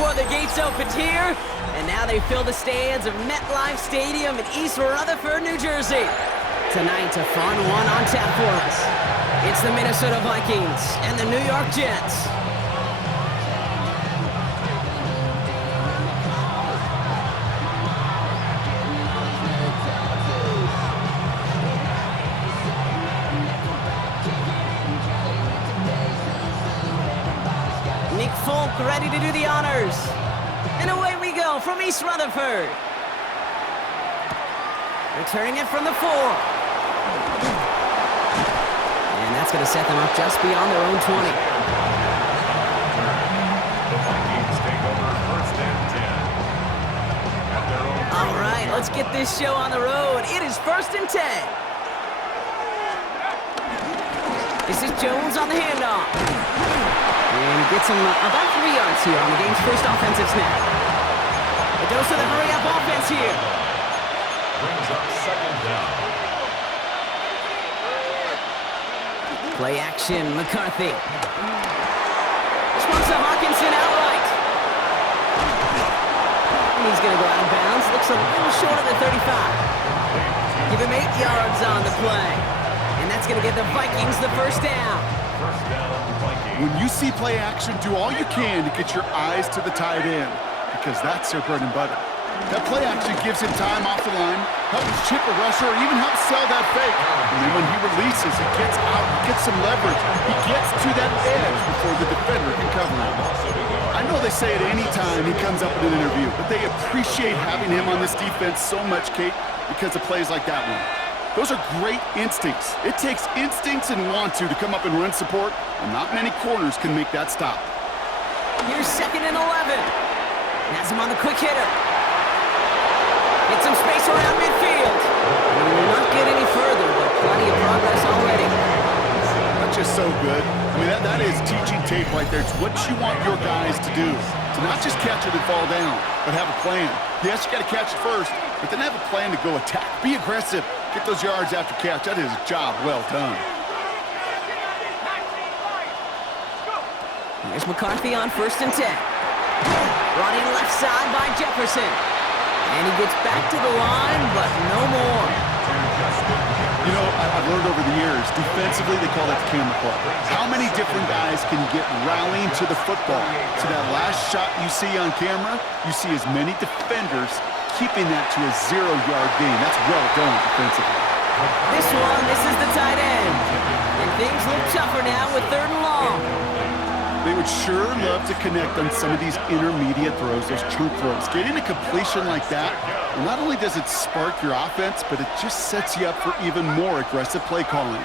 before the gates opened here, and now they fill the stands of MetLife Stadium in East Rutherford, New Jersey. Tonight, a fun one on tap for us. It's the Minnesota Vikings and the New York Jets. Folk ready to do the honors. And away we go from East Rutherford. Returning it from the 4. And that's going to set them up just beyond their own 20. The Vikings take over first and 10. All right, let's get this show on the road. It is first and 10. This is Jones on the handoff. And he gets him about 3 yards here on the game's first offensive snap. A dose of the hurry-up offense here. Brings up second down. Play action, McCarthy. This one's to Hawkinson outright. And he's going to go out of bounds. Looks a little short of the 35. Give him 8 yards on the play. And that's going to get the Vikings the first down. First down, Vikings. When you see play action, do all you can to get your eyes to the tight end, because that's their bread and butter. That play action gives him time off the line, helps chip a rusher, or even helps sell that fake. And then when he releases, he gets out, he gets some leverage. He gets to that edge before the defender can cover him. I know they say it any time he comes up in an interview, but they appreciate having him on this defense so much, Kate, because of plays like that one. Those are great instincts. It takes instincts and want to come up and run support, and not many corners can make that stop. Here's second and 11. Has him on the quick hitter. Get some space around midfield. We will not get any further, but plenty of progress already. That's just so good. I mean, that is teaching tape right there. It's what you want your guys to do. To not just catch it and fall down, but have a plan. Yes, you got to catch it first, but then have a plan to go attack. Be aggressive. Get those yards after catch. That is a job well done. Here's McCarthy on first and 10. Running left side by Jefferson. And he gets back to the line, but no more. You know, I've learned over the years, defensively, they call that the camera club. How many different guys can get rallying to the football? So that last shot you see on camera, you see as many defenders keeping that to a 0-yard gain. That's well done defensively. This one misses the tight end. And things look tougher now with third and long. They would sure love to connect on some of these intermediate throws, those chunk throws. Getting a completion like that, well, not only does it spark your offense, but it just sets you up for even more aggressive play calling.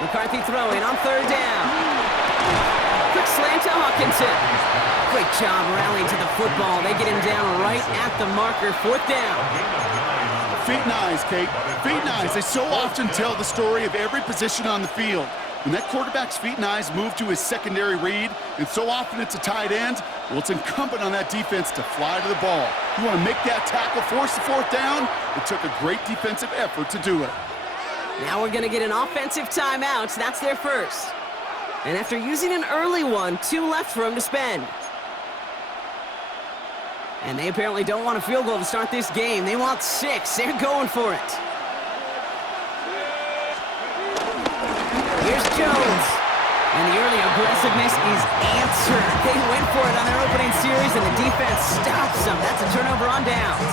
McCarthy throwing on third down. Quick slant to Hawkinson. Great job rallying to the football. They get him down right at the marker. Fourth down. Feet and eyes, Kate. Feet and eyes. They so often tell the story of every position on the field. When that quarterback's feet and eyes move to his secondary read, and so often it's a tight end, well, it's incumbent on that defense to fly to the ball. You want to make that tackle, force the fourth down? It took a great defensive effort to do it. Now we're going to get an offensive timeout. That's their first. And after using an early one, 2 left for him to spend. And they apparently don't want a field goal to start this game. They want 6. They're going for it. Here's Jones. And the early aggressiveness is answered. They went for it on their opening series, and the defense stops them. That's a turnover on downs.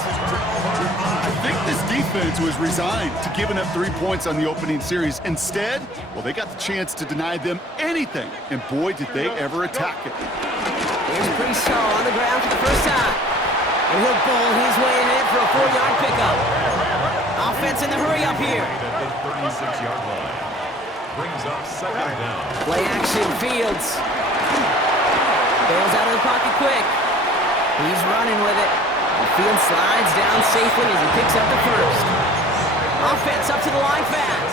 I think this defense was resigned to giving up 3 points on the opening series. Instead, well, they got the chance to deny them anything. And boy, did they ever attack it. Here's Priest on the ground for the first time. And he'll bowl his way ahead for a 4-yard pickup. Offense in the hurry-up here. At the 36-yard line. Brings up second down. Play action, Fields. Bails out of the pocket quick. He's running with it. And Fields slides down safely as he picks up the first. Offense up to the line fast.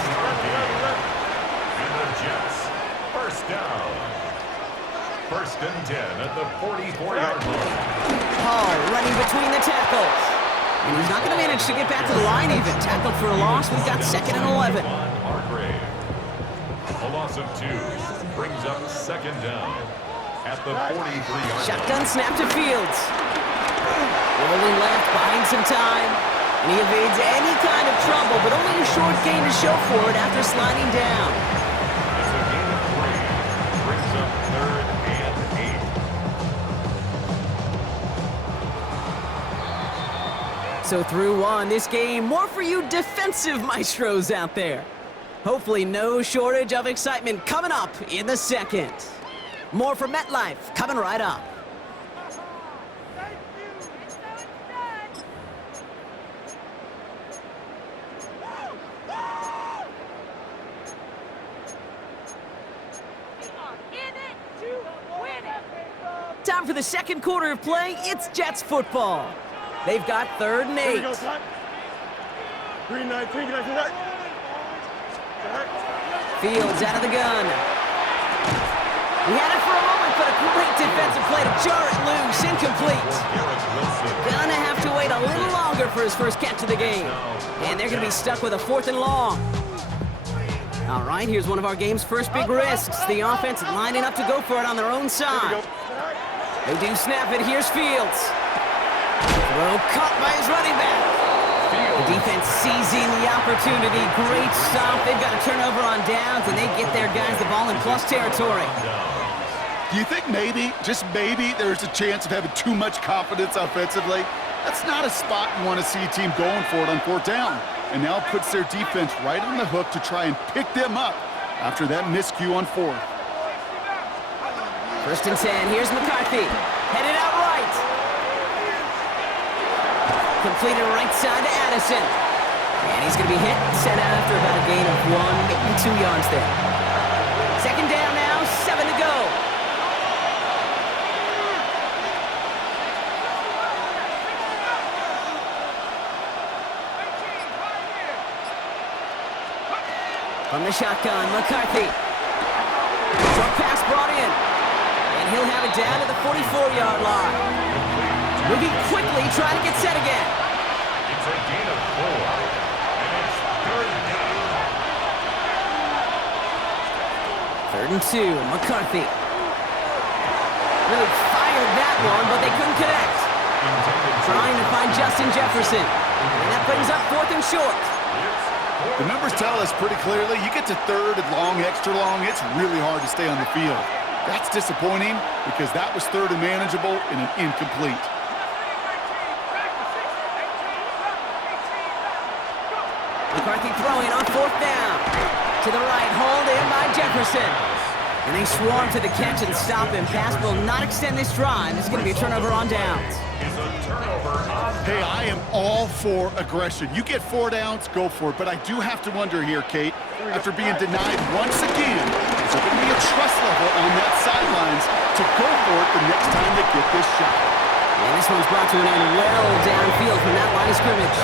And the Jets, first down. First and 10 at the 44-yard line. Hall running between the tackles. And he's not going to manage to get back to the line even. Tackled for a loss. We've got 2nd and 11. A loss of 2 brings up 2nd down at the 43-yard Shotgun snap to Fields. Rolling left, buying some time. And he evades any kind of trouble, but only a short gain to show for it after sliding down. It's a gain of 3. Brings up 3rd and 8. So through one, this game, more for you defensive maestros out there. Hopefully no shortage of excitement coming up in the 2nd. More from MetLife coming right up. Time for the 2nd quarter of play. It's Jets football. They've got 3rd and 8. Green 19, Fields out of the gun. He had it for a moment, but a great defensive play to jar it loose. Incomplete. Gonna have to wait a little longer for his first catch of the game. And they're gonna be stuck with a 4th and long. All right, here's one of our game's first big risks. The offense lining up to go for it on their own side. They do snap it. Here's Fields. Throw caught by his running back. The defense seizing the opportunity. Great stop. They've got a turnover on downs, and they get their guys the ball in plus territory. Do you think maybe, just maybe, there's a chance of having too much confidence offensively? That's not a spot you want to see a team going for it on 4th down. And now it puts their defense right on the hook to try and pick them up after that miscue on 4th. 1st and 10. Here's McCarthy. Headed out right. Completed right side to Addison. And he's going to be hit and sent out after about a gain of 1, maybe 2 yards there. 2nd down now, 7 to go. From the shotgun, McCarthy. Short pass brought in. And he'll have it down to the 44-yard line. Moving quickly, trying to get set again. It's a gain of 4. And it's 3rd down. 3rd and 2, McCarthy. Really fired that one, but they couldn't connect. Trying to find Justin Jefferson. And that brings up 4th and short. The numbers tell us pretty clearly, you get to 3rd and long, extra long, it's really hard to stay on the field. That's disappointing because that was 3rd and manageable and an incomplete. McCarthy throwing on 4th down. To the right, hauled in by Jefferson. And they swarm to the catch and stop him. Pass will not extend this drive. It's going to be a turnover on downs. Hey, I am all for aggression. You get 4 downs, go for it. But I do have to wonder here, Kate, after being denied once again, is there going to be a trust level on that sidelines to go for it the next time they get this shot? And this one's brought to an end well downfield from that line of scrimmage.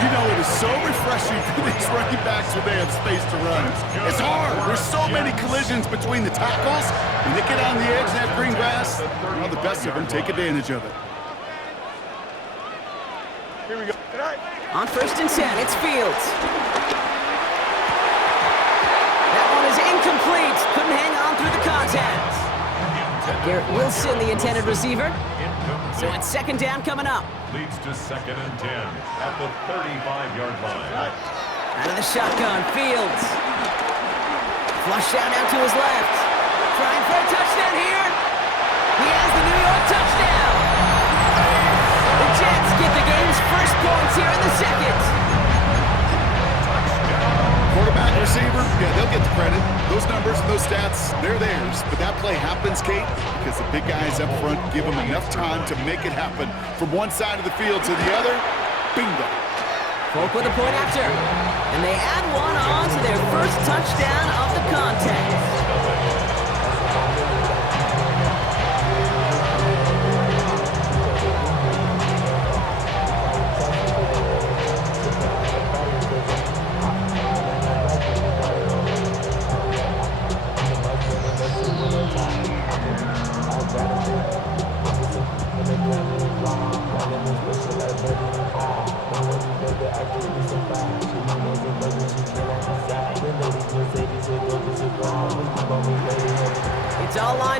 You know, it is so refreshing for these running backs when they have space to run. It's hard. There's so many collisions between the tackles. When they get on the edge of that green grass, well, the best of them take advantage of it. Here we go. On 1st and 10, it's Fields. That one is incomplete. Couldn't hang on through the contact. Garrett Wilson, the intended receiver. So it's 2nd down coming up. Leads to 2nd and 10 at the 35-yard line. Out of the shotgun, Fields. Flush out to his left. Trying for a touchdown here. He has the New York touchdown. The Jets get the game's first points here in the 2nd. Quarterback, receiver, yeah, they'll get the credit. Those numbers and those stats, they're theirs. But that play happens, Kate, because the big guys up front give them enough time to make it happen. From one side of the field to the other, bingo. Folk with a point after. And they add one on to their first touchdown of the contest.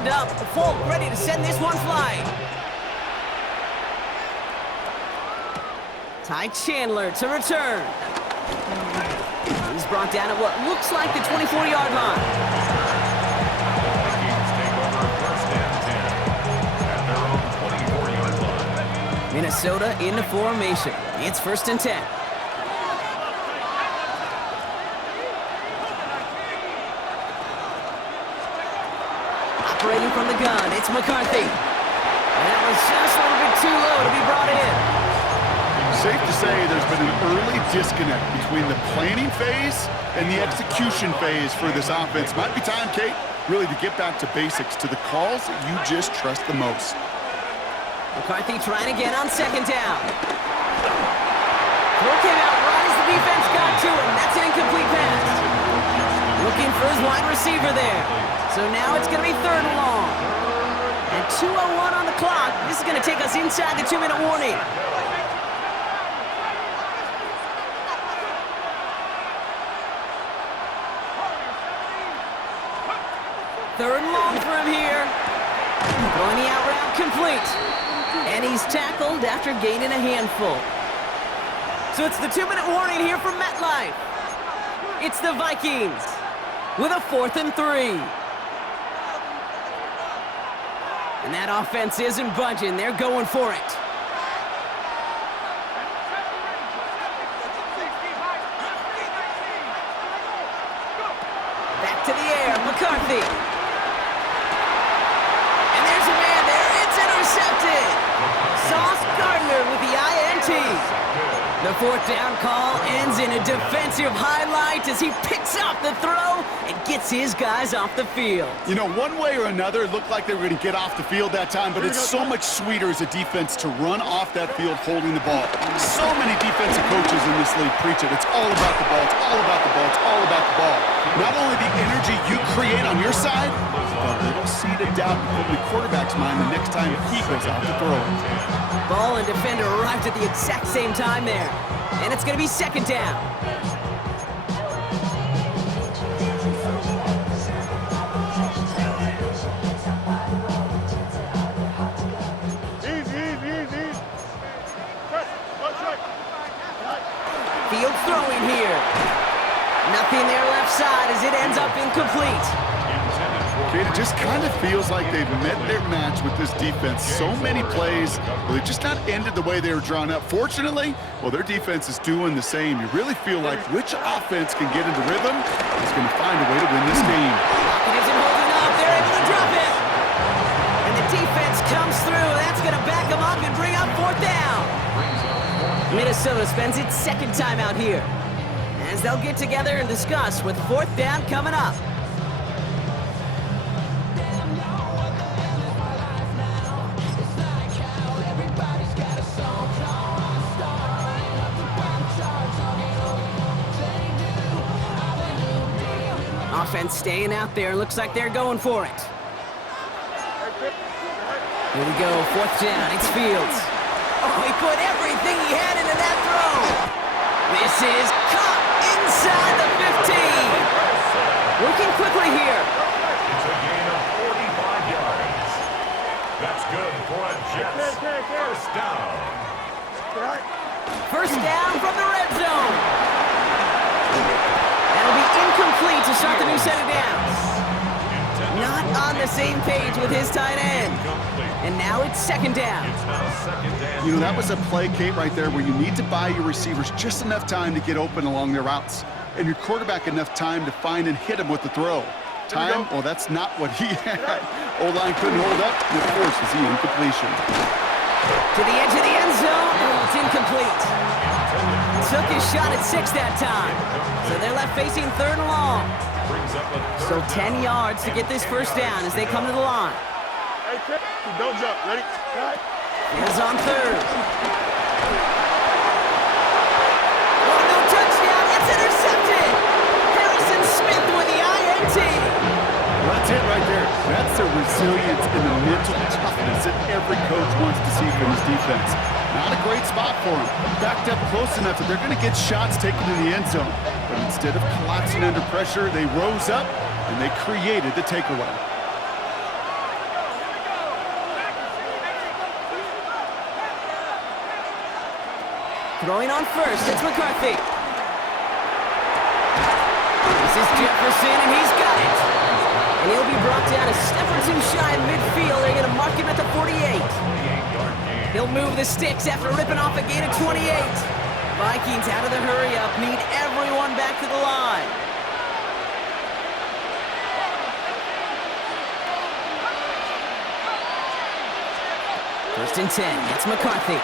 lined up. Folk ready to send this one flying. Ty Chandler to return. He's brought down at what looks like the 24-yard line. Vikings take over first and 10 at their own 24-yard line. Minnesota into formation. It's first and 10. Operating from the gun, it's McCarthy. And that was just a little bit too low to be brought in. Safe to say there's been an early disconnect between the planning phase and the execution phase for this offense. Might be time, Kate, really to get back to basics, to the calls that you just trust the most. McCarthy trying again on second down. Throw came out right as the defense got to him. That's an incomplete pass. Looking for his wide receiver there. So now it's going to be third and long. And 2:01 on the clock. This is going to take us inside the 2-minute warning. Third and long for him here. Throwing the out route complete. And he's tackled after gaining a handful. So it's the 2-minute warning here from MetLife. It's the Vikings with a 4th and 3. And that offense isn't budging. They're going for it. Back to the air, McCarthy. And there's a man there. It's intercepted. Sauce Gardner with the INT. The 4th down call ends in a defensive highlight as he picks up the throw and gets his guys off the field. You know, one way or another, it looked like they were going to get off the field that time, but it's so much sweeter as a defense to run off that field holding the ball. So many defensive coaches in this league preach it. It's all about the ball. It's all about the ball. It's all about the ball. Not only the energy you create on your side, but a little seed of doubt you put in the quarterback's mind the next time he goes out to throw it. Ball and defender arrived at the exact same time there. And it's going to be second down. Easy. Watch right. Field throwing here. Nothing there left side as it ends up incomplete. Kate, it just kind of feels like they've met their match with this defense. So many plays, well, they've just not ended the way they were drawn up. Fortunately, well, their defense is doing the same. You really feel like which offense can get into rhythm is going to find a way to win this game. It isn't holding up. They're able to drop it. And the defense comes through. That's going to back them up and bring up 4th down. Minnesota spends its second time out here as they'll get together and discuss with 4th down coming up. Offense staying out there. Looks like they're going for it. Here we go. 4th down. It's Fields. Oh, he put everything he had into that throw. This is caught inside the 15. Working quickly here. It's a gain of 45 yards. That's good for a Jets first down. First down from the red zone. That'll be incomplete to start the new set of downs. Not on the same page with his tight end. And now it's second down. You know, that was a play, Kate, right there where you need to buy your receivers just enough time to get open along their routes. And your quarterback enough time to find and hit him with the throw. Time? Well, that's not what he had. O-line couldn't hold up, and of course, is the incompletion. To the edge of the end zone. Oh, it's incomplete. Took his shot at 6 that time. So they're left facing 3rd and long. So 10 yards to get this first down as they come to the line. Hey, Chris, don't jump. Ready? Here's on 3rd. Oh, no touchdown. It's intercepted. Harrison Smith with the INT. Well, that's it right there. That's the resilience and the mental toughness that every coach wants to see from his defense. Not a great spot for him. Backed up close enough that they're going to get shots taken in the end zone. But instead of collapsing under pressure, they rose up and they created the takeaway. Throwing on first, it's McCarthy. This is Jefferson, and he's got it. And he'll be brought down a step or two shy of midfield. They're going to mark him at the 48. He'll move the sticks after ripping off a gain of 28. Vikings out of the hurry-up, need everyone back to the line. First and 10, it's McCarthy.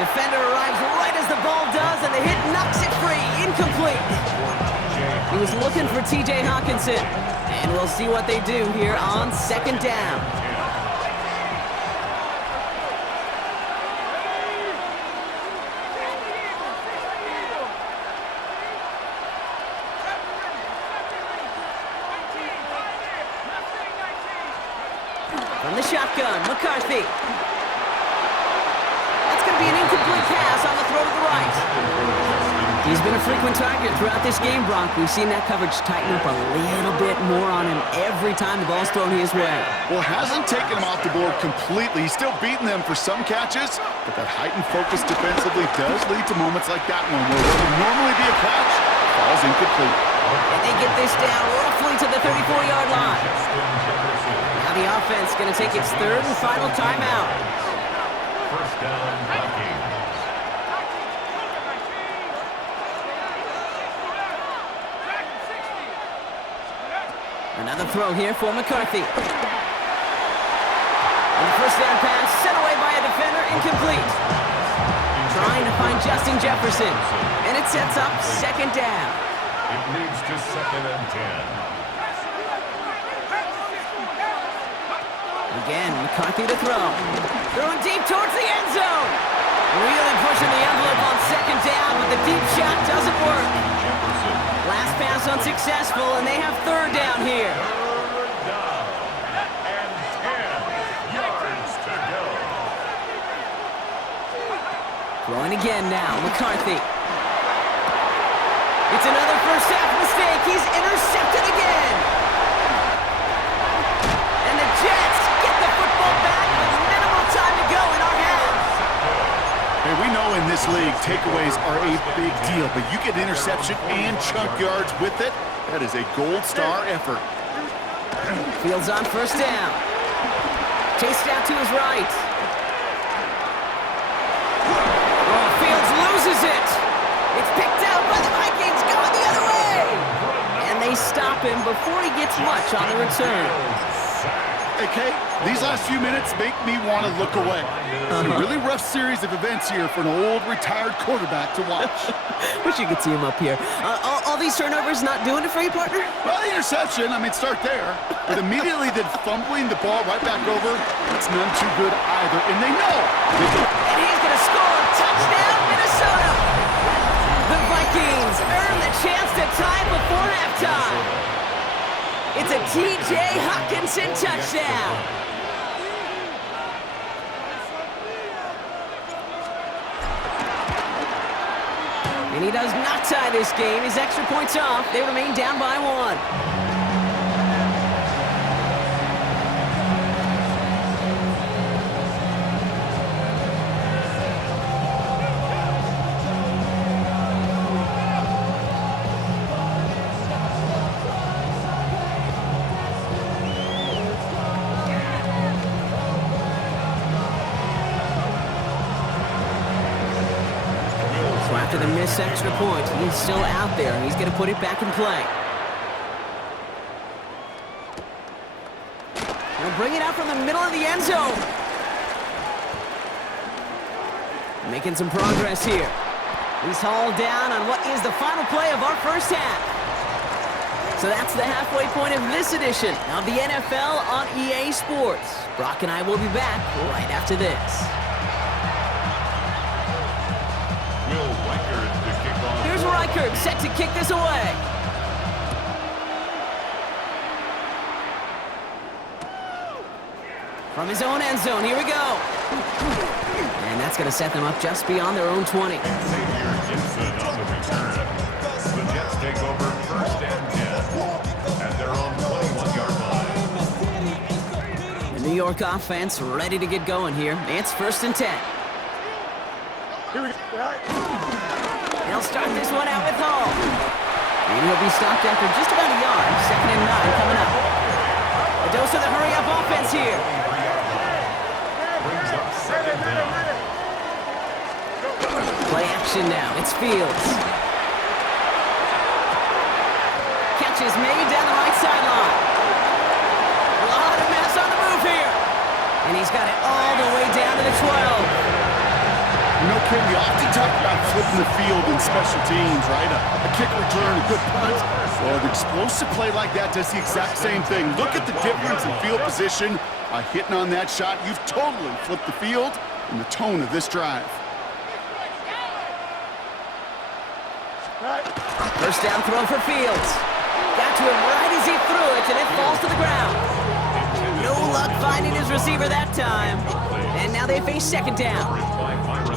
Defender arrives right as the ball does, and the hit knocks it free. Incomplete. He was looking for T.J. Hawkinson. And we'll see what they do here on second down. From the shotgun, McCarthy. That's going to be an incomplete pass on the throw to the right. He's been a frequent target throughout this game, Bronk. We've seen that coverage tighten up a little bit more on him every time the ball's thrown his way. Well, hasn't taken him off the board completely. He's still beating them for some catches, but that heightened focus defensively does lead to moments like that one where what would normally be a catch falls incomplete. And they get this down roughly to the 34-yard line. Now the offense going to take its third and final timeout. First down, Viking. Another throw here for McCarthy. And the first down pass sent away by a defender, incomplete. Trying to find Justin Jefferson. And it sets up second down. It leads to second and 10. Again, McCarthy to throw. Throwing deep towards the end zone. Really pushing the envelope on second down, but the deep shot doesn't work. Last pass unsuccessful, and they have third down here. Third down and 10 yards to go. Throwing again now, McCarthy. It's another first half mistake. He's intercepted again. And the Jets get the football back with minimal time to go in our half. Hey, we know in this league, takeaways are a big deal, but you get interception and chunk yards with it. That is a gold star effort. Fields on first down. Chased out to his right. Oh, Fields loses it. It's picked out by the Vikings, going the other way. And they stop him before he gets much on the return. Hey, Kate, these last few minutes make me want to look away. It's a really rough series of events here for an old retired quarterback to watch. Wish you could see him up here. All these turnovers not doing it for you, partner? Well, the interception, start there. But immediately then fumbling the ball right back over, it's none too good either. And they know. And he's going to score. Touchdown, Minnesota. The Vikings earn the chance to tie before halftime. It's a T.J. Hawkinson touchdown. And he does not tie this game. His extra points off. They remain down by one. After the missed extra point, he's still out there, and he's going to put it back in play. He'll bring it out from the middle of the end zone. Making some progress here. He's hauled down on what is the final play of our first half. So that's the halfway point of this edition of the NFL on EA Sports. Brock and I will be back right after this. Here's Reichert set to kick this away. From his own end zone, here we go. And that's going to set them up just beyond their own 20. Xavier Gibson on the return. The Jets take over first and 10 at their own 21-yard line. The New York offense ready to get going here. It's first and 10. Here we go. They'll start this one out with Hall. And he'll be stopped after just about a yard. 2nd and 9 coming up. A dose of the hurry-up offense here. Brings up 2nd down. Play action now. It's Fields. Catch is made down the right sideline. A lot of mess on the move here. And he's got it all the way down to the 12. You know, Ken, we often talk about flipping the field in special teams, right? A kick return, a good punt. Well, an explosive play like that does the exact same thing. Look at the difference in field position. By hitting on that shot, you've totally flipped the field and the tone of this drive. First down throw for Fields. Got to him right as he threw it, and it falls to the ground. No luck finding his receiver that time. And now they face 2nd down.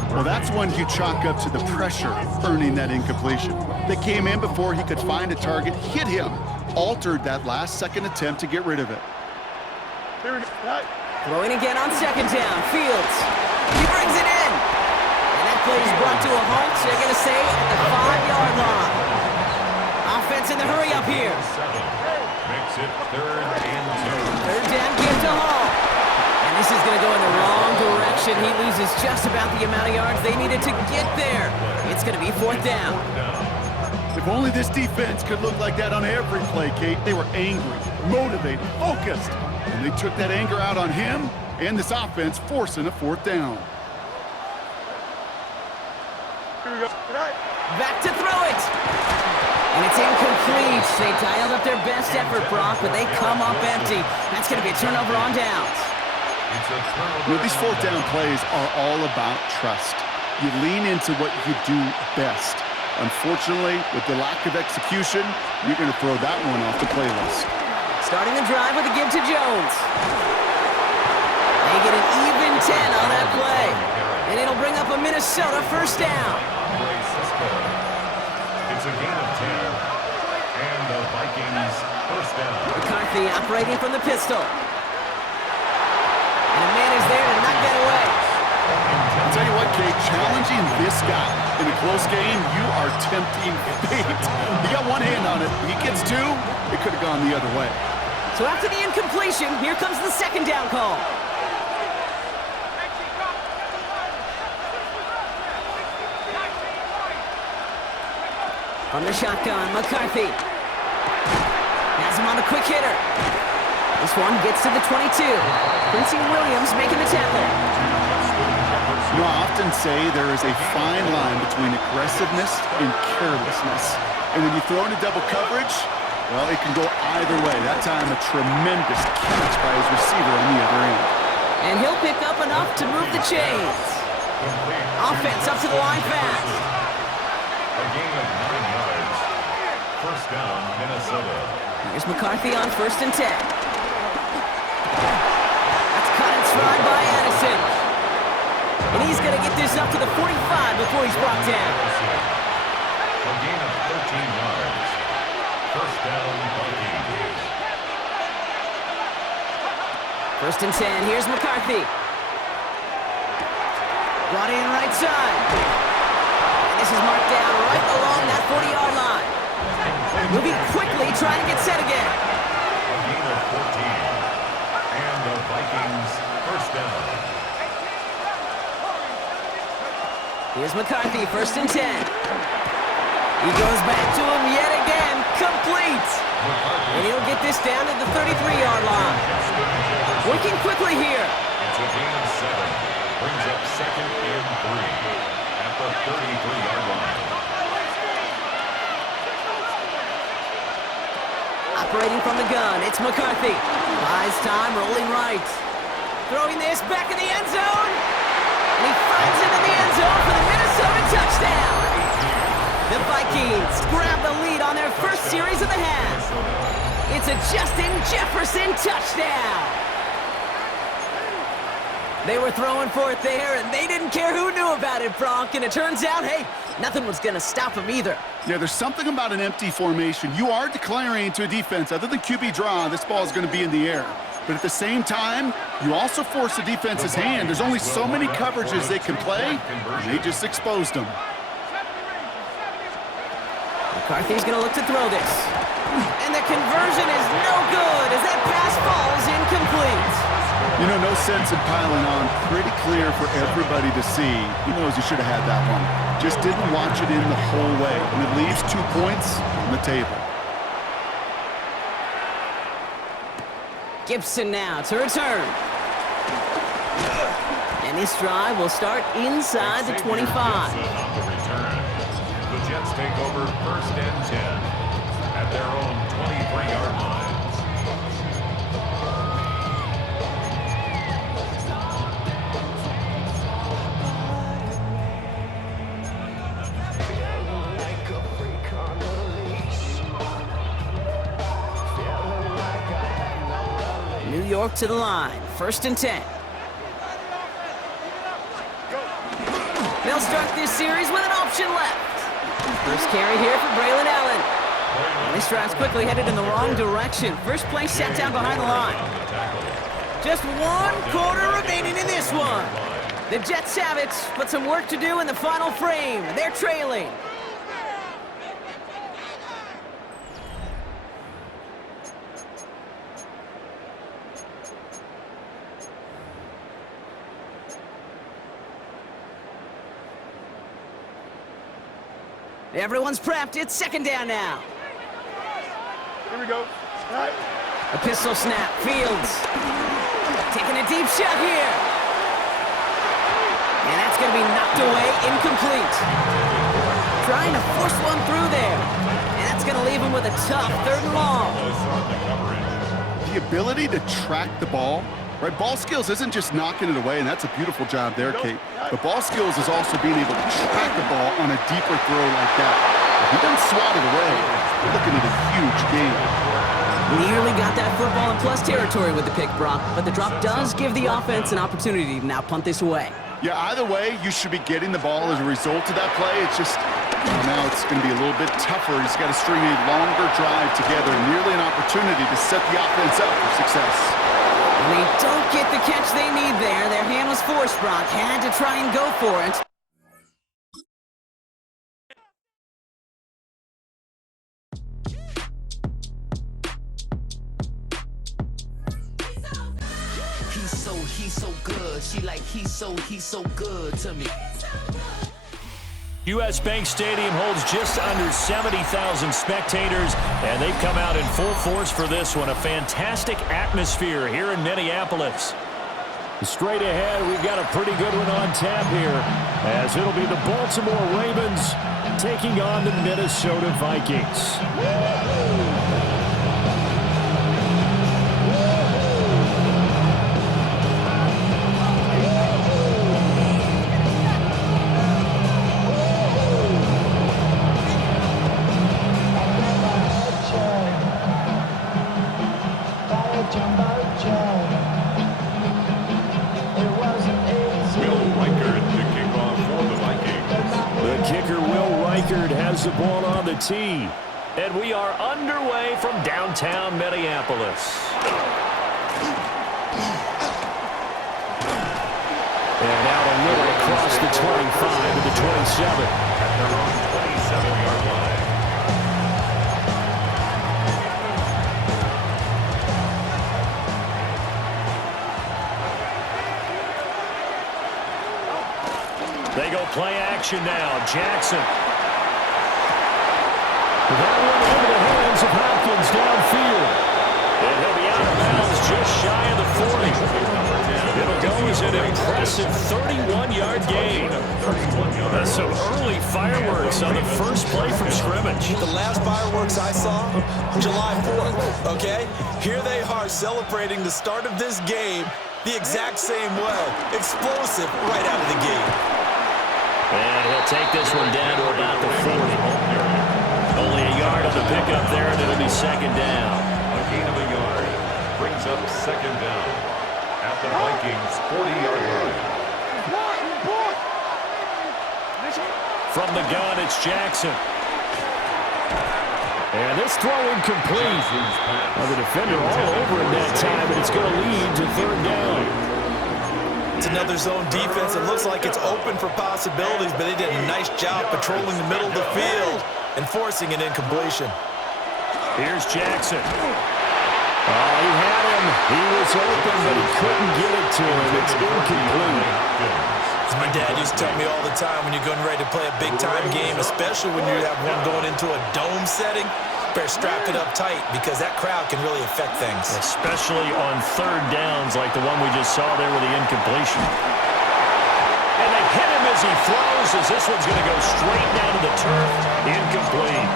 Well, that's one you chalk up to the pressure earning that incompletion. They came in before he could find a target, hit him, altered that last-second attempt to get rid of it. Throwing again on 2nd down. Fields. He brings it in. And that play is brought to a halt, so they're going to say at the 5-yard line. Offense in the hurry-up here. Makes it 3rd and 2. 3rd down, give to Hall. And this is going to go in the wrong direction. He loses just about the amount of yards they needed to get there. It's going to be 4th down. If only this defense could look like that on every play, Kate. They were angry, motivated, focused. And they took that anger out on him and this offense, forcing a 4th down. Here we go. Back to throw it. And it's incomplete. They dialed up their best effort, Brock, but they come up empty. That's going to be a turnover on downs. You know, these 4th down plays are all about trust. You lean into what you do best. Unfortunately, with the lack of execution, you're going to throw that one off the playlist. Starting the drive with a give to Jones. They get an even 10 on that play. And it'll bring up a Minnesota 1st down. It's a gain of 10. And the Vikings 1st down. McCarthy operating from the pistol. And a man is there to knock that away. I'll tell you what, Kate, challenging this guy in a close game, you are tempting fate. He got one hand on it. He gets 2, it could have gone the other way. So after the incompletion, here comes the 2nd down call. From the shotgun, McCarthy. Has him on a quick hitter. This one gets to the 22. Quincy Williams making the tackle. You know, I often say there is a fine line between aggressiveness and carelessness. And when you throw into double coverage, well, it can go either way. That time, a tremendous catch by his receiver on the other end. And he'll pick up enough to move the chains. Offense up to the line fast. A gain of 9 yards. 1st down, Minnesota. Here's McCarthy on 1st and 10. That's cut and stride by Addison. And he's going to get this up to the 45 before he's brought down. A gain of 13 yards. 1st down, Vikings. 1st and 10. Here's McCarthy. Brought in right side. And this is marked down right along that 40-yard line. Moving quickly, trying to get set again. A gain of 14. And the Vikings 1st down. Here's McCarthy, 1st and 10. He goes back to him yet again, complete. And he'll get this down to the 33-yard line. Working quickly here. It's a gain of 7. Brings up 2nd and 3 at the 33-yard line. Operating from the gun, it's McCarthy. Buys time, rolling right. Throwing this back in the end zone. And he finds it in the end zone for the Minnesota touchdown. The Vikings grab the lead on their first series of the half. It's a Justin Jefferson touchdown. They were throwing for it there, and they didn't care who knew about it, Bronk. And it turns out, hey, nothing was going to stop him either. Yeah, there's something about an empty formation. You are declaring to a defense, other than QB draw, this ball is going to be in the air. But at the same time, you also force the defense's hand. There's only so many coverages they can play, and they just exposed them. McCarthy's going to look to throw this. And the conversion is no good as that pass falls incomplete. You know, no sense in piling on. Pretty clear for everybody to see. He knows he should have had that one. Just didn't watch it in the whole way. And it leaves 2 points on the table. Gibson now to return. And this drive will start inside the 25. The Jets take over 1st and 10 at their own 23-yard line. New York to the line, 1st and 10. They'll start this series with an option left. First carry here for Braylon Allen. And this drive's quickly headed in the wrong direction. First play set down behind the line. Just 1 quarter remaining in this one. The Jets have it, but some work to do in the final frame. They're trailing. Everyone's prepped. It's 2nd down now. Here we go. A pistol snap. Fields taking a deep shot here. And that's going to be knocked away, incomplete. Trying to force one through there. And that's going to leave him with a tough 3rd and long. The ability to track the ball, right? Ball skills isn't just knocking it away, and that's a beautiful job there, Kate. But ball skills is also being able to track the ball on a deeper throw like that. If he doesn't swat it away, we're looking at a huge game. Nearly got that football in plus territory with the pick, Brock, but the drop does give the offense an opportunity to now punt this away. Yeah, either way, you should be getting the ball as a result of that play. It's just, now it's going to be a little bit tougher. He's got to string a longer drive together, nearly an opportunity to set the offense up for success. They don't get the catch they need there. Their hand was forced, Brock. Had to try and go for it. He's so good. She like he's so good to me. U.S. Bank Stadium holds just under 70,000 spectators, and they've come out in full force for this one. A fantastic atmosphere here in Minneapolis. Straight ahead, we've got a pretty good one on tap here, as it'll be the Baltimore Ravens taking on the Minnesota Vikings. Has the ball on the tee, and we are underway from downtown Minneapolis. And out a little across the 25 to the 27. At their own 27-yard line. They go play action now. Jackson. That one over the hands of Hopkins downfield. And he'll be out of bounds just shy of the 40. It'll go as an impressive 31-yard gain. That's some early fireworks on the first play from scrimmage. The last fireworks I saw, July 4th, okay? Here they are celebrating the start of this game the exact same way. Explosive right out of the gate. And he'll take this one down to about the 40. Only a yard on the pickup there, and it'll be 2nd down. A gain of a yard brings up 2nd down at the Vikings' 40-yard line. From the gun, it's Jackson. And this throw incomplete. Well, the defender all over him that time, but it's going to lead to third down. It's another zone defense. It looks like it's open for possibilities, but they did a nice job patrolling the middle of the field and forcing an incompletion. Here's Jackson. Oh, he had him. He was open, but he couldn't get it to him. It's incomplete. As my dad used to tell me all the time, when you're getting ready to play a big-time game, especially when you have one going into a dome setting, better strap it up tight because that crowd can really affect things. Especially on third downs like the one we just saw there with the incompletion. And they hit him as he throws, as this one's going to go straight down to the turf. Incomplete.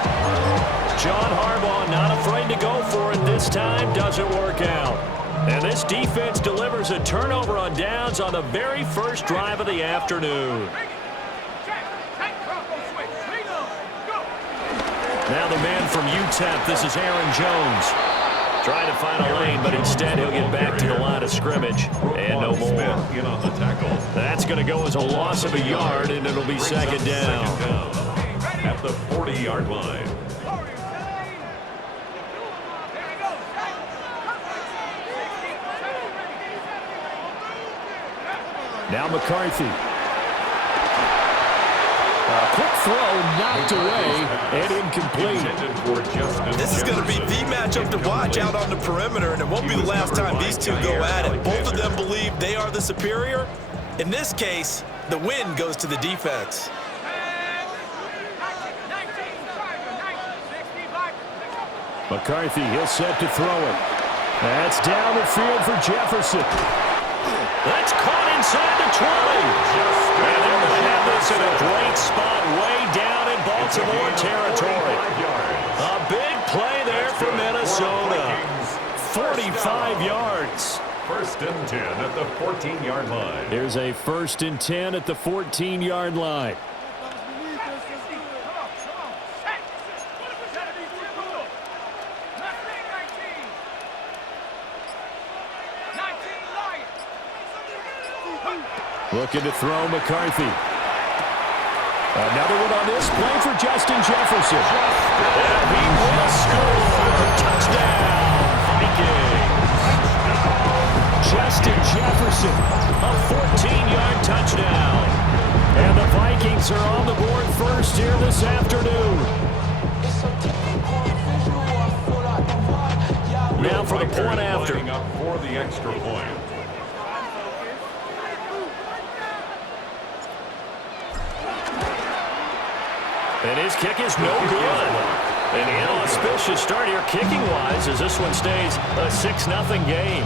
John Harbaugh not afraid to go for it this time. Doesn't work out. And this defense delivers a turnover on downs on the very first drive of the afternoon. Now the man from UTEP, this is Aaron Jones. Trying to find a lane, but instead he'll get back to the line of scrimmage. And no more. That's going to go as a loss of a yard, and it'll be second down. At the 40-yard line. Now McCarthy. A quick throw knocked away and incomplete. This is going to be the matchup to watch out on the perimeter, and it won't be the last time these two go at it. Both of them believe they are the superior. In this case, the win goes to the defense. McCarthy, he'll set to throw it. That's down the field for Jefferson. That's caught inside the 20. And they're going to have this in a great spot way down in Baltimore territory. A big play there for Minnesota. 45 yards. First and 10 at the 14-yard line. There's a first and 10 at the 14-yard line. Looking to throw McCarthy. Another one on this play for Justin Jefferson. And he will score. Touchdown, Viking. Justin Jefferson, a 14-yard touchdown. And the Vikings are on the board first here this afternoon. Now for the point after. Up for the extra point. And his kick is no good. An inauspicious start here kicking-wise as this one stays a 6-0 game.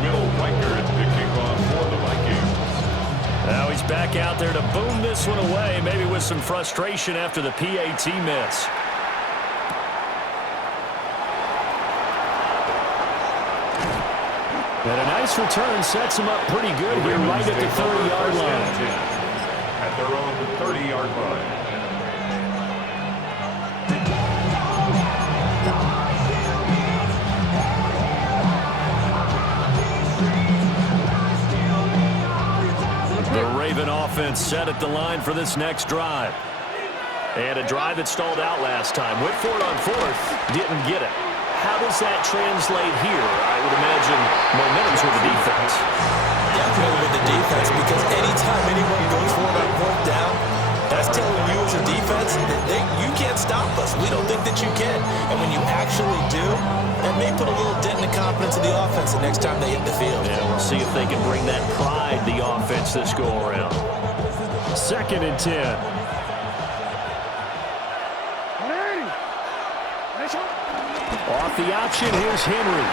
Will Riker at the kickoff for the Vikings. Now he's back out there to boom this one away, maybe with some frustration after the PAT miss. And a nice return sets him up pretty good here right at the 30-yard line. At their own 30-yard line. The Raven offense set at the line for this next drive. And a drive that stalled out last time. Went for it on fourth, didn't get it. How does that translate here? I would imagine momentum's with the defense. Definitely with the defense, because anytime anyone goes for it on fourth down, that's telling you as a defense that you can't stop us. We don't think that you can. And when you actually do, that may put a little dent in the confidence of the offense the next time they hit the field. Yeah, we'll see if they can bring that pride, the offense, this go-around. Second and 10. Off the option, here's Henry.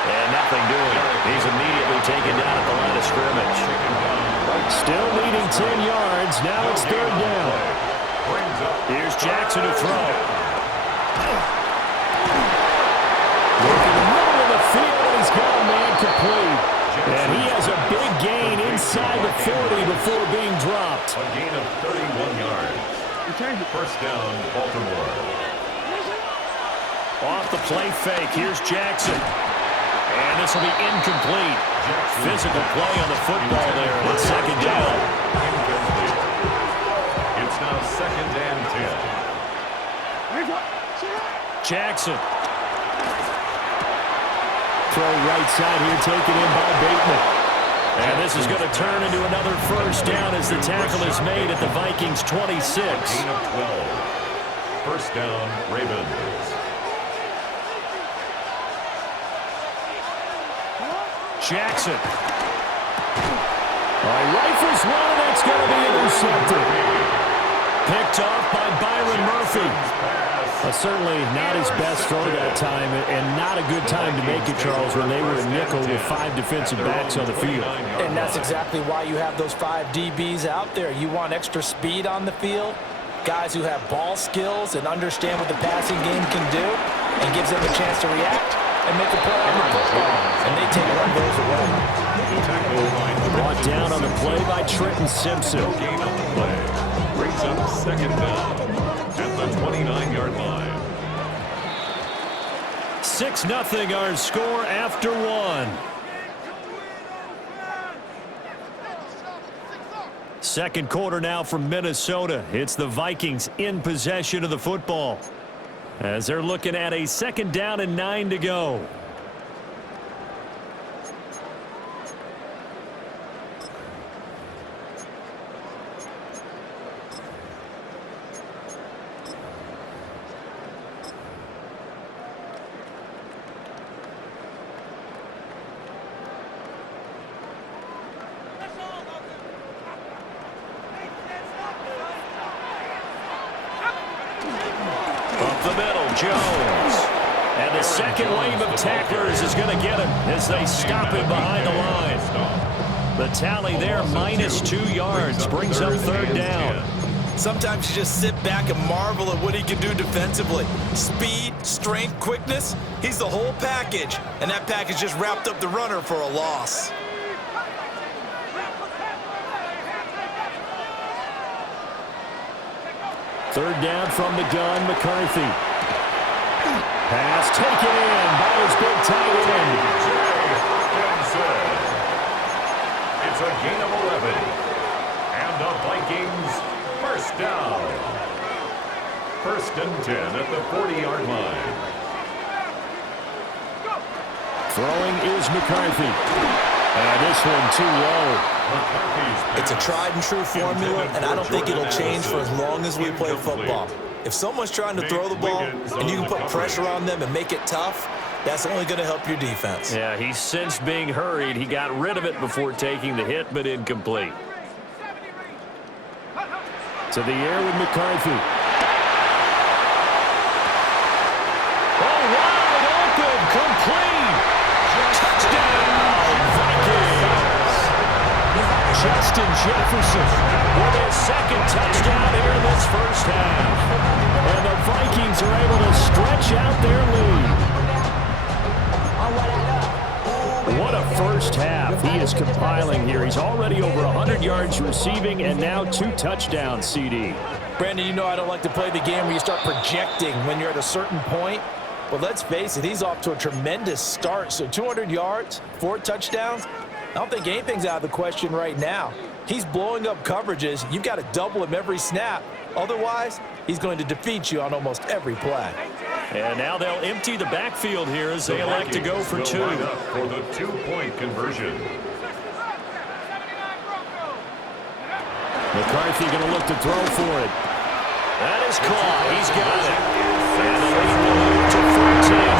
And nothing doing. He's immediately taken down at the line of scrimmage. Still leading 10 yards. Now it's third down. Here's Jackson to throw. Look in the middle of the field, and he's got a man complete. And he has a big gain inside the 40 before being dropped. A gain of 31 yards. First down, Baltimore. Off the play fake, here's Jackson. And this will be incomplete. Physical play on the football there, and it's second down. Incomplete. It's now second and 10. Jackson. Throw right side here, taken in by Bateman. And this is going to turn into another first down as the tackle is made at the Vikings' 26. Gain of 12. First down, Ravens. Jackson. Rifles one, and that's going to be intercepted. Picked off by Byron Murphy. Certainly not his best throw that time, and not a good time to make it, Charles, when they were a nickel with 5 defensive backs on the field. And that's exactly why you have those 5 DBs out there. You want extra speed on the field, guys who have ball skills and understand what the passing game can do, and gives them a chance to react and make a play on the football. And they take one of those away. Brought down on the play by Trenton Simpson. Gain on the play. Brings up second down at the 29-yard line. 6-0 our score after 1. Second quarter now from Minnesota. It's the Vikings in possession of the football, as they're looking at a second down and 9 to go. The middle, Jones. And the second wave of tacklers is going to get him as they stop him behind the line. The tally there, -2 yards, brings up third down. Sometimes you just sit back and marvel at what he can do defensively. Speed, strength, quickness, he's the whole package. And that package just wrapped up the runner for a loss. Third down from the gun, McCarthy. Pass taken in by his big tight end. It's a gain of 11. And the Vikings first down. First and 10 at the 40-yard line. Throwing is McCarthy. And this one too low. It's a tried and true formula, and I don't think it'll change for as long as we play football. If someone's trying to throw the ball and you can put pressure on them and make it tough, that's only going to help your defense. Yeah, he sensed being hurried. He got rid of it before taking the hit, but incomplete. To the air with McCarthy. Oh, wide open, complete. Touchdown, Vikings. Justin Jefferson with his second touchdown here in this first half. And the Vikings are able to stretch out their lead. What a first half he is compiling here. He's already over 100 yards receiving and now 2 touchdowns, CD. Brandon, you know I don't like to play the game where you start projecting when you're at a certain point. But let's face it, he's off to a tremendous start. So 200 yards, 4 touchdowns. I don't think anything's out of the question right now. He's blowing up coverages. You've got to double him every snap. Otherwise, he's going to defeat you on almost every play. And now they'll empty the backfield here as they elect to go for 2. For the 2-point conversion. McCarthy going to look to throw for it. That is caught. He's got it. And the lead will move to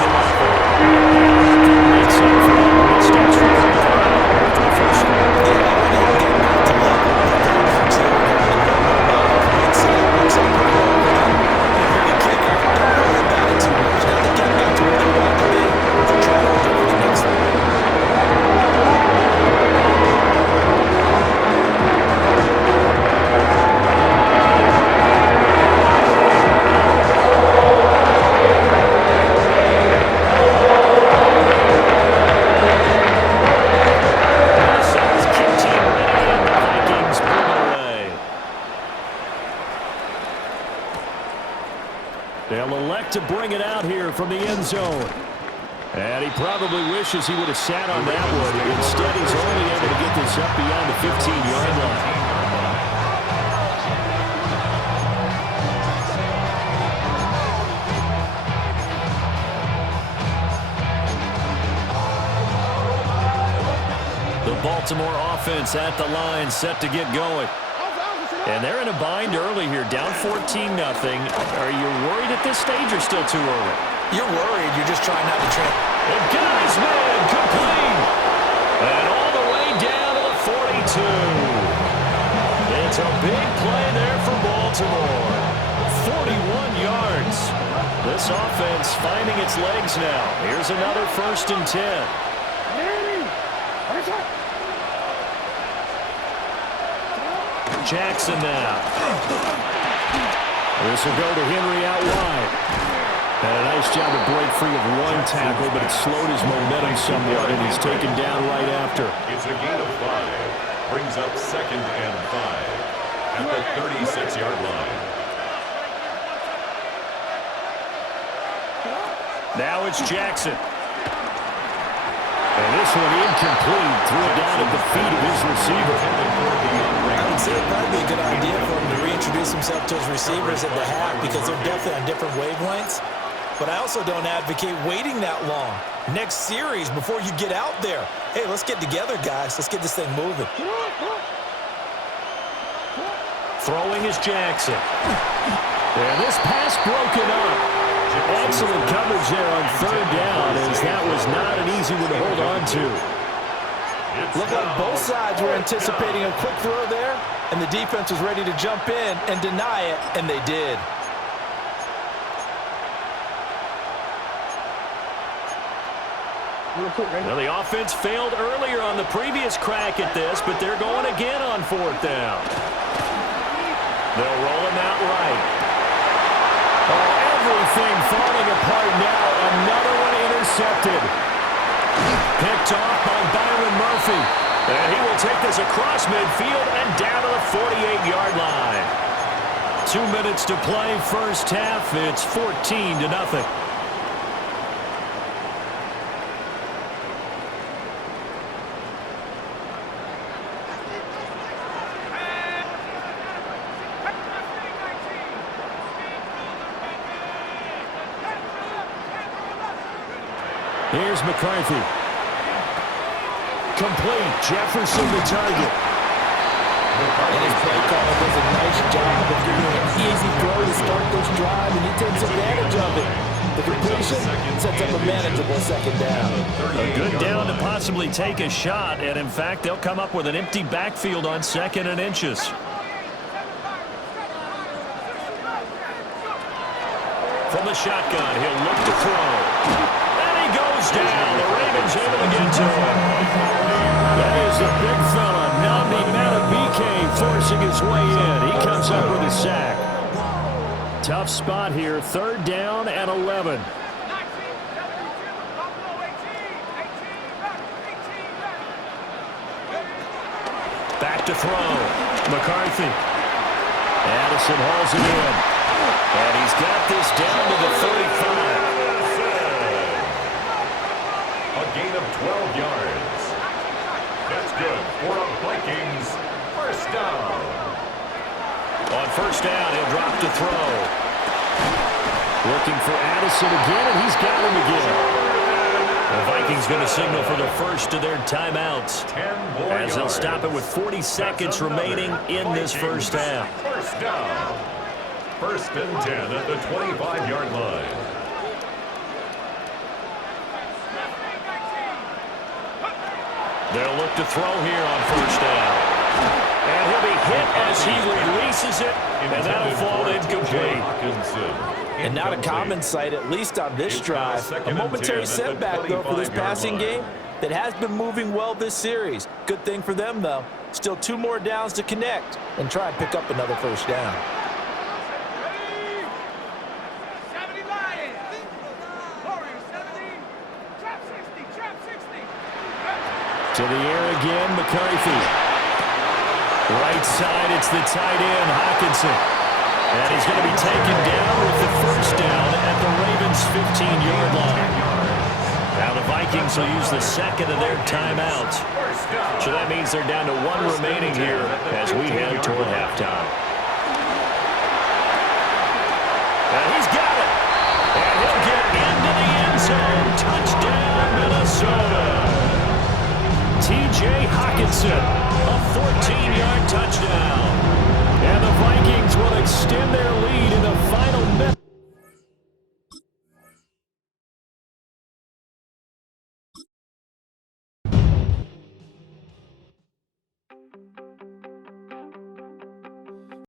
They'll elect to bring it out here from the end zone. And he probably wishes he would have sat on that one. Instead, he's only able to get this up beyond the 15-yard line. Baltimore offense at the line, set to get going. And they're in a bind early here, down 14-0. Are you worried at this stage or still too early? You're worried. You're just trying not to trip. And guys, man, complete. And all the way down to the 42. It's a big play there for Baltimore. 41 yards. This offense finding its legs now. Here's another 1st and 10. Jackson now. This will go to Henry out wide. And a nice job to break free of one tackle, but it slowed his momentum somewhat, and he's taken down right after. It's a gain of 5. Brings up 2nd and 5 at the 36-yard line. Now it's Jackson. And this one incomplete. Threw it down at the feet of his receiver. I would say it'd probably be a good idea for him to reintroduce himself to his receivers at the half because they're definitely on different wavelengths. But I also don't advocate waiting that long. Next series, before you get out there, hey, let's get together, guys. Let's get this thing moving. Throwing is Jackson. And this pass broken up. Excellent coverage there on 3rd down, as that was not an easy one to hold on to. Looked like both sides were anticipating a quick throw there, and the defense was ready to jump in and deny it, and they did. Well, the offense failed earlier on the previous crack at this, but they're going again on 4th down. They'll roll him out right. Oh, everything falling apart now. Another one intercepted. Picked off by Byron Murphy. And he will take this across midfield and down to the 48-yard line. 2 minutes to play, first half. It's 14-0. Here's McCarthy. Complete. Jefferson the target. And his play caller does a nice job of giving him an easy throw to start this drive, and he takes advantage of it. The completion sets up a manageable 2nd down. A good down to possibly take a shot, and in fact, they'll come up with an empty backfield on 2nd and inches. From the shotgun, he'll look to throw. Goes down. The Ravens able to get to him. That is a big fella. Nnamdi Madubuike forcing his way in. He comes up with a sack. Tough spot here. 3rd down and 11. Back to throw. McCarthy. Addison hauls it in. And he's got this down to the 35. Gain of 12 yards. That's good for the Vikings. 1st down. On 1st down, he'll drop to throw. Looking for Addison again, and he's got him again. The Vikings going to signal for the first of their timeouts, as they'll stop it with 40 seconds remaining in this first half. 1st down. 1st and 10 at the 25-yard line. They'll look to throw here on 1st down. And he'll be hit as he releases it, and that'll fall incomplete. And not a common sight, at least on this drive. A momentary setback, though, for this passing game that has been moving well this series. Good thing for them, though. Still 2 more downs to connect and try and pick up another 1st down. To the air again, McCarthy. Right side, it's the tight end, Hockenson. And he's going to be taken down with the 1st down at the Ravens' 15-yard line. Now the Vikings will use the 2nd of their timeouts. So that means they're down to 1 remaining here as we head toward halftime. And he's got it. And he'll get into the end zone. Touchdown, Minnesota. T.J. Hockenson